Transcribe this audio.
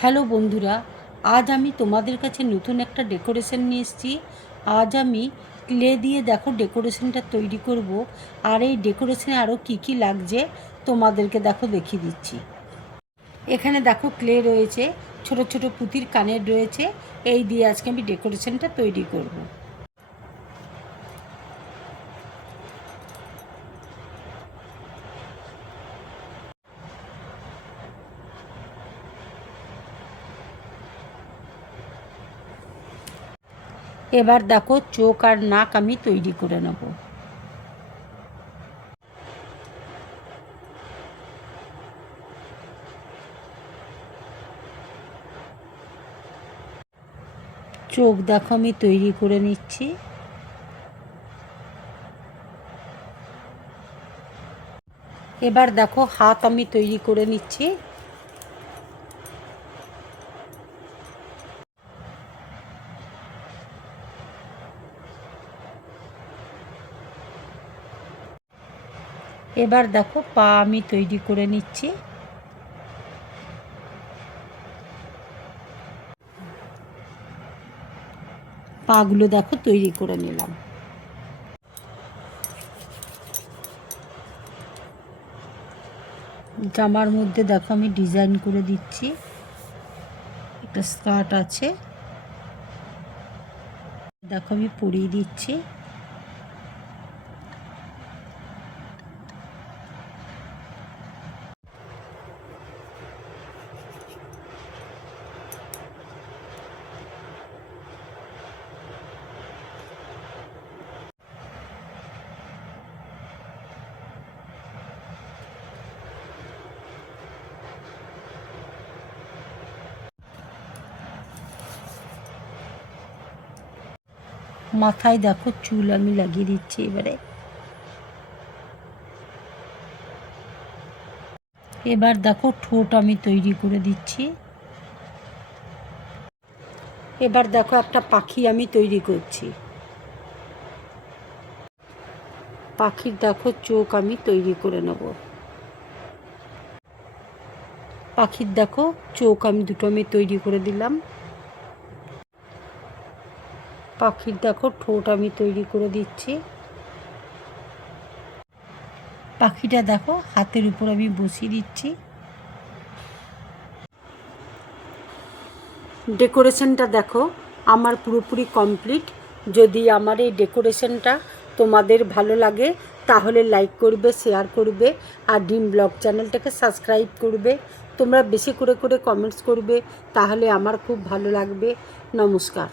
Hello বন্ধুরা, আজ আমি তোমাদের কাছে নতুন একটা ডেকোরেশন নিয়ে এসেছি। আজ আমি ক্লে দিয়ে দেখো ডেকোরেশনটা তৈরি করব। আর এই ডেকোরেশনে আরও কী কী লাগছে তোমাদেরকে দেখো দেখিয়ে দিচ্ছি। এখানে দেখো ক্লে রয়েছে, ছোট ছোট পুঁতির কানের রয়েছে। এই দিয়ে আজকে আমি ডেকোরেশনটা তৈরি করব। এবার দেখো চোখ আর নাক আমি তৈরি করে নেব। চোখ দেখো আমি তৈরি করে নিচ্ছি। এবার দেখো হাত আমি তৈরি করে নিচ্ছি। এবার দেখো পা আমি তৈরি করে নিচ্ছি। পাগুলো দেখো তৈরি করে নিলাম। জামার মধ্যে দেখো আমি ডিজাইন করে দিচ্ছি। একটা স্কার্ট আছে, দেখো আমি পরিয়ে দিচ্ছি। মাথায় দেখো চুল আমি লাগিয়ে দিচ্ছি। এবার দেখো ঠোঁট আমি তৈরি করে দিচ্ছি। এবার দেখো একটা পাখি আমি তৈরি করছি। পাখির দেখো চোখ আমি তৈরি করে নেব। পাখির দেখো চোখ আমি দুটো আমি তৈরি করে দিলাম। পাখির দেখো ঠোঁট আমি তৈরি করে দিচ্ছি। পাখিটা দেখো হাতের উপর আমি বসিয়ে দিচ্ছি। ডেকোরেশনটা দেখো আমার পুরোপুরি কমপ্লিট। যদি আমার এই ডেকোরেশনটা তোমাদের ভালো লাগে তাহলে লাইক করবে, শেয়ার করবে, আর ড্রিম ব্লগ চ্যানেলটাকে সাবস্ক্রাইব করবে। তোমরা বেশি করে কমেন্টস করবে, তাহলে আমার খুব ভালো লাগবে। নমস্কার।